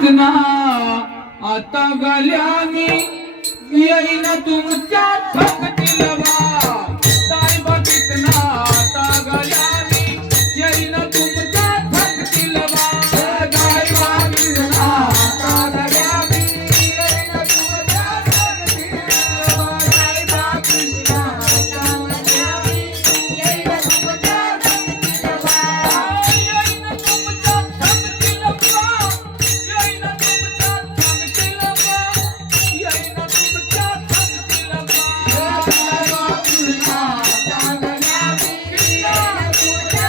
कितना आता गल्यानी येईन तुमच्या भक्तीला ताई कितना आता गल्यानी येईन तुमच्या भक्तीला ताई कितना आता गल्यानी येईन तुमच्या भक्तीला ताई कृष्णा आता गल्यानी येईन तुमच्या भक्तीला येईन तुमच्या भक्तीला येईन तुमच्या भक्तीला येईन तुमच्या भक्तीला कृष्णा आता गल्यानी येईन तुमच्या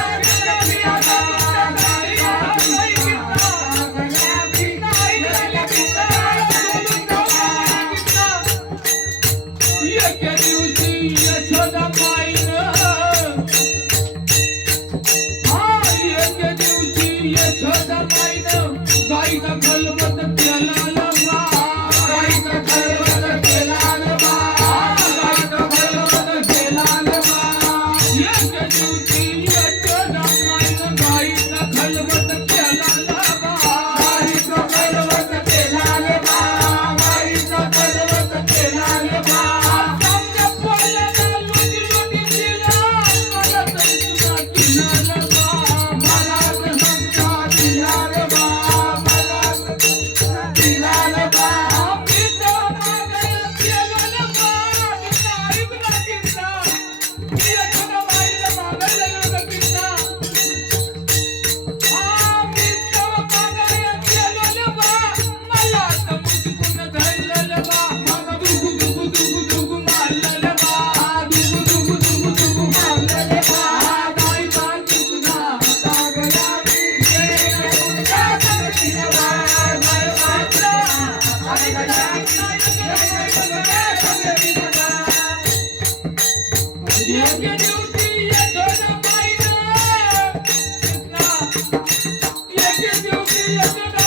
एके दिवशी यशोदा माईनं एके दिवशी यशोदा माईनं गाईचा खलबत केला लबा गाईचा खलबत केला लबा गाईचा खलबत केला लबा एके दिवशी यशोदा माईनं गाईचा खलबत केला लबा गाईचा खलबत केला लबा गाईचा खलबत केला लबा सामने पडलेला लुटी लुटी दिला मला तुला दिला लबा मला तुमचा दिला लबा मला तुमचा दिला लबा मी तर मागेल केला लबा नाही बिना किस्सा मी यशोदा माईला मागेल किस्सा मी तर मागेल केला लबा मला तर मुठीतून धरलं लबा मग दुगु दुगु दुगु दुगु मारलं लबा दुगु दुगु दुगु दुगु मारलं लबा गाईचा किस्सा आता गल्यानी येईन तुमच्या भक्तीला गाईचा किस्सा आता गल्यानी येईन तुमच्या भक्तीला एके दिवशी यशोदा माईनं कृष्णा एके दिवशी यशोदा